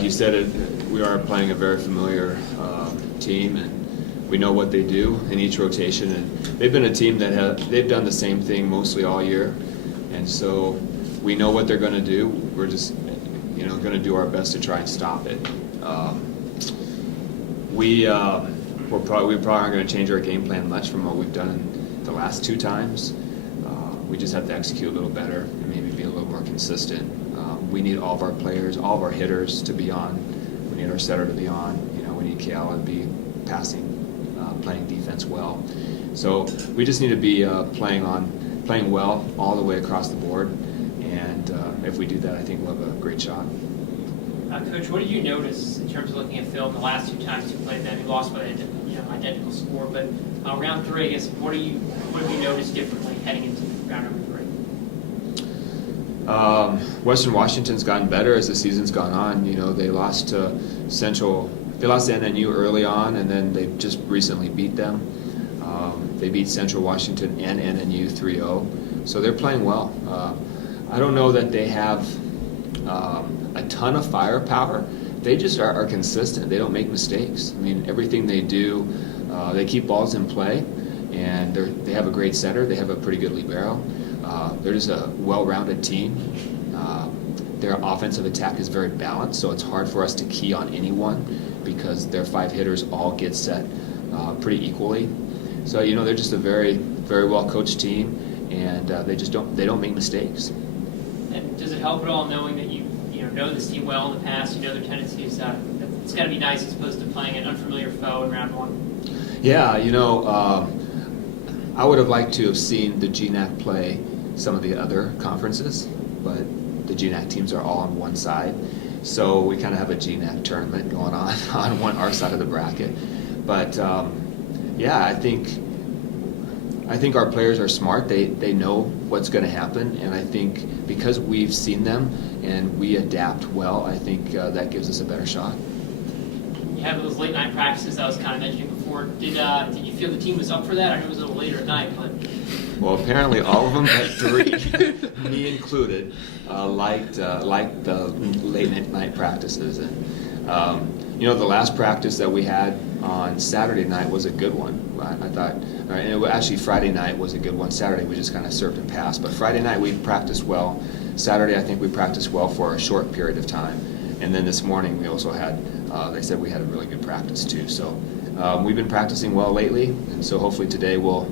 like you said, we are playing a very familiar team, and we know what they do in each rotation. And they've been a team that they've done the same thing mostly all year, and so we know what they're going to do. We're just going to do our best to try and stop it. We're probably aren't going to change our game plan much from what we've done the last 2 times. We just have to execute a little better and maybe be a little more consistent. We need all of our players, all of our hitters to be on. We need our setter to be on. We need Kayla to be passing, playing defense well. So we just need to be playing well all the way across the board. And if we do that, I think we'll have a great shot. Coach, what did you notice in terms of looking at film the last 2 times you played them? You lost by identical score, but round 3, I guess, what have you noticed differently heading into round number 3? Western Washington's gotten better as the season's gone on. They lost to NNU early on, and then they just recently beat them. They beat Central Washington and NNU 3-0, so they're playing well. I don't know that they have a ton of firepower. They just are consistent. They don't make mistakes. I mean, everything they do, they keep balls in play, and they have a great setter. They have a pretty good libero. They're just a well-rounded team. Their offensive attack is very balanced, so it's hard for us to key on anyone because their 5 hitters all get set pretty equally. So they're just a very, very well-coached team, and they don't make mistakes. And does it help at all knowing that you know this team well in the past, you know their tendencies? It's got to be nice as opposed to playing an unfamiliar foe in round 1. Yeah, I would have liked to have seen the GNAC play some of the other conferences, but the GNAC teams are all on one side, so we kind of have a GNAC tournament going on our side of the bracket. But yeah, I think our players are smart. They know what's going to happen, and I think because we've seen them and we adapt well, I think that gives us a better shot. You have those late night practices I was kind of mentioning before. Did you feel the team was up for that? I know it was a little later at night, but well, apparently all of them at 3, me included, liked the late night practices. And the last practice that we had on Saturday night was a good one. I thought, and actually Friday night was a good one. Saturday we just kind of served and passed, but Friday night we practiced well. Saturday I think we practiced well for a short period of time, and then this morning we also had. They said we had a really good practice too. So we've been practicing well lately, and so hopefully today we'll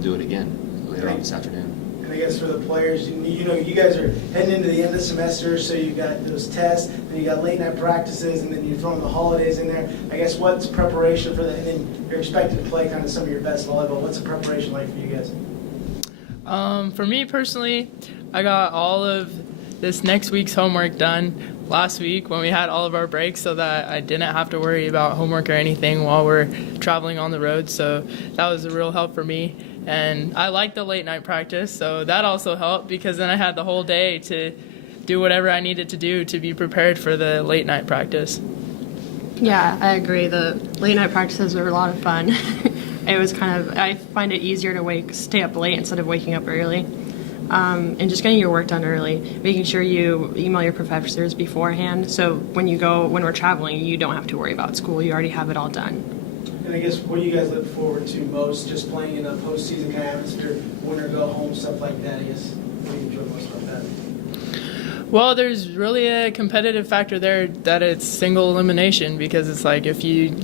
do it again later on this afternoon. And I guess for the players, you guys are heading into the end of the semester, so you've got those tests, then you got late night practices, and then you're throwing the holidays in there. I guess what's preparation for that? And then you're expected to play kind of some of your best volleyball. What's the preparation like for you guys? For me personally, I got all of this next week's homework done last week when we had all of our breaks, so that I didn't have to worry about homework or anything while we're traveling on the road. So that was a real help for me. And I liked the late night practice, so that also helped because then I had the whole day to do whatever I needed to do to be prepared for the late night practice. Yeah, I agree. The late night practices were a lot of fun. It was I find it easier to stay up late instead of waking up early. And just getting your work done early, making sure you email your professors beforehand, so when we're traveling, you don't have to worry about school. You already have it all done. And I guess what do you guys look forward to most, just playing in a postseason kind of atmosphere, winner go home, stuff like that? I guess what do you enjoy most about that? Well, there's really a competitive factor there that it's single elimination, because it's like if you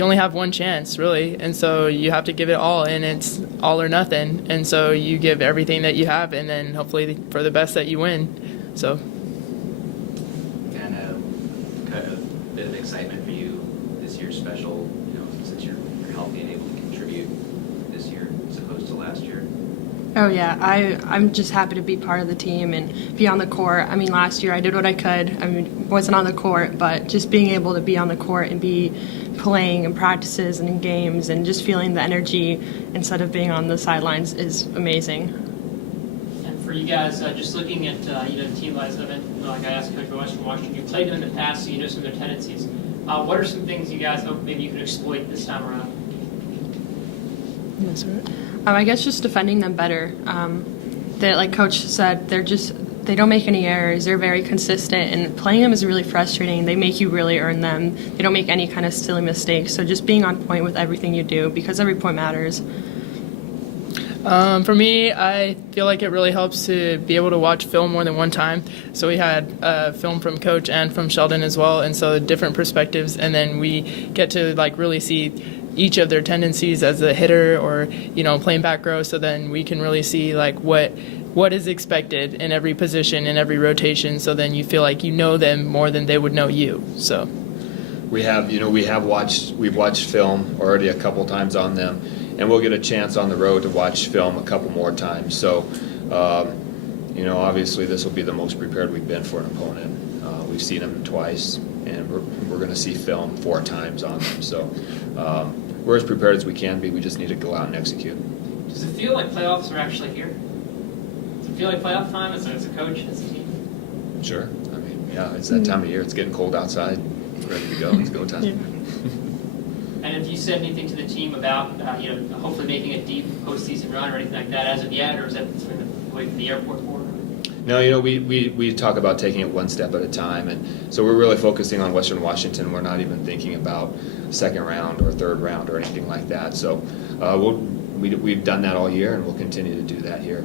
only have one chance, really, and so you have to give it all, and it's all or nothing, and so you give everything that you have, and then hopefully for the best that you win. So, and a bit of excitement for you this year, special, since you're healthy and able to contribute this year as opposed to last year. Oh yeah, I'm just happy to be part of the team and be on the court. I mean, last year I did what I could. I mean, wasn't on the court, but just being able to be on the court and be playing in practices and in games and just feeling the energy instead of being on the sidelines is amazing. And for you guys, just looking at the team last event, like I asked Coach Western Washington, you played them in the past, so you know some of their tendencies. What are some things you guys hope maybe you could exploit this time around? Yes, sir. I guess just defending them better. That, like Coach said, They don't make any errors. They're very consistent, and playing them is really frustrating. They make you really earn them. They don't make any kind of silly mistakes. So just being on point with everything you do, because every point matters. For me, I feel like it really helps to be able to watch film more than one time. So we had film from Coach and from Sheldon as well, and so different perspectives, and then we get to like really see each of their tendencies as a hitter or playing back row. So then we can really see like what is expected in every position in every rotation. So then you feel like you know them more than they would know you. So we've watched film already a couple times on them. And we'll get a chance on the road to watch film a couple more times. So, obviously this will be the most prepared we've been for an opponent. We've seen them twice, and we're going to see film 4 times on them. So we're as prepared as we can be. We just need to go out and execute. Does it feel like playoffs are actually here? Does it feel like playoff time as a coach, as a team? Sure. I mean, yeah, it's that time of year. It's getting cold outside. It's ready to go. It's go time. Yeah. And have you said anything to the team about, hopefully making a deep postseason run or anything like that as of yet, or is that sort of going from the airport forward? No, we talk about taking it one step at a time, and so we're really focusing on Western Washington. We're not even thinking about second round or third round or anything like that. So we've done that all year, and we'll continue to do that here.